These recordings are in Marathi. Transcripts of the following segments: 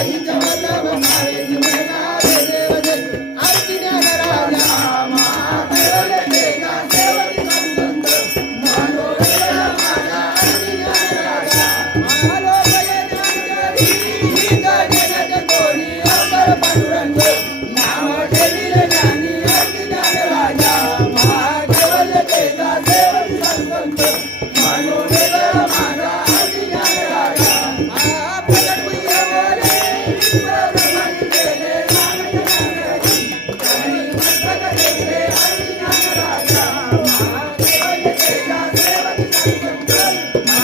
आई जब मारे Yeah.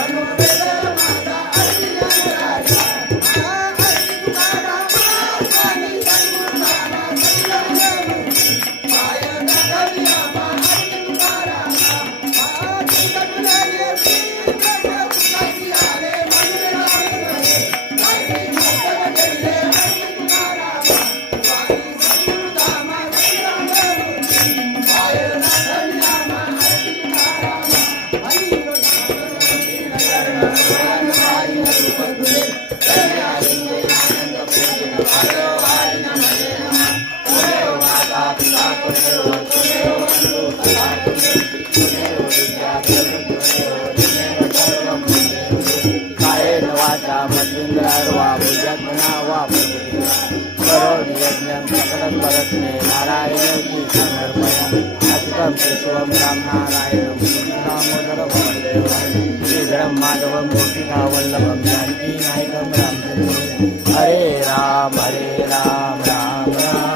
कृष्ण नारायण कृष्णर्पयम् अधिकं केशवं राम नारायणं श्रीधरं माधवं गोपिकावल्लभं जानकी नायकं हरे राम हरे राम राम राम